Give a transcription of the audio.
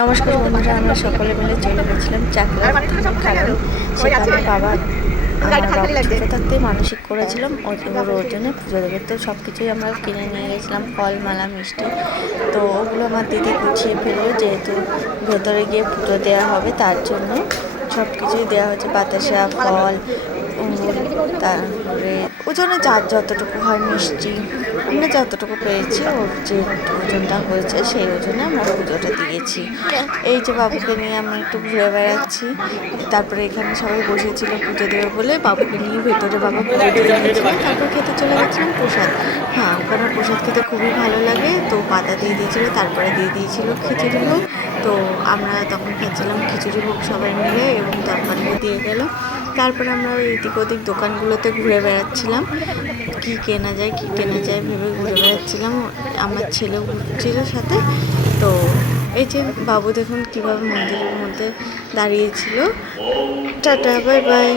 নমস্কার বন্ধুরা, আমরা সকলে মিলে চলে গেছিলাম চাকলার কারণ সেখানে বাবা ছোটো থাকতেই মানসিক করেছিলাম ওর জন্য পুজো দেবে। তো সব কিছুই আমরা কিনে নিয়ে গেছিলাম, ফল মালা মিষ্টি। তো ওগুলো আমার দিদি গুছিয়ে ফেললো, যেহেতু ভেতরে গিয়ে পুজো দেওয়া হবে তার জন্য সব কিছুই দেওয়া হচ্ছে, বাতাসা, ফল, তারপরে ওজনে যার যতটুকু হয় মিষ্টি, আমরা যতটুকু পেয়েছি ওর যে ওজনটা হয়েছে সেই ওজনে আমরা পুজোটা দিয়েছি। এই যে বাবুকে নিয়ে আমি একটু ঘুরে বেড়াচ্ছি, তারপরে এখানে সবাই বসেছিল পুজো দেবে বলে বাবুকে নিয়ে ভেতরে বাবা পুজো দিয়ে দিয়েছিল। তারপর খেতে চলে গেছিলাম প্রসাদ। হ্যাঁ, ওখানে প্রসাদ খেতে খুবই ভালো লাগে। তো পাতা দিয়ে দিয়েছিলো, তারপরে দিয়ে দিয়েছিল খিচুড়ি ভোগ। তো আমরা তখন খাচ্ছিলাম খিচুড়ি ভোগ সবাই মিলে, এবং তরকারিও দিয়ে গেল। তারপরে আমরা এদিক ওদিক দোকানগুলোতে ঘুরে বেড়াচ্ছিলাম, কি কেনা যায় ভেবে ঘুরে বেড়াচ্ছিলাম। আমার ছেলেও ঘুরছিল সাথে। তো এই যে বাবু দেখুন কীভাবে মন্দিরের মধ্যে দাঁড়িয়েছিল। Tata, bye bye.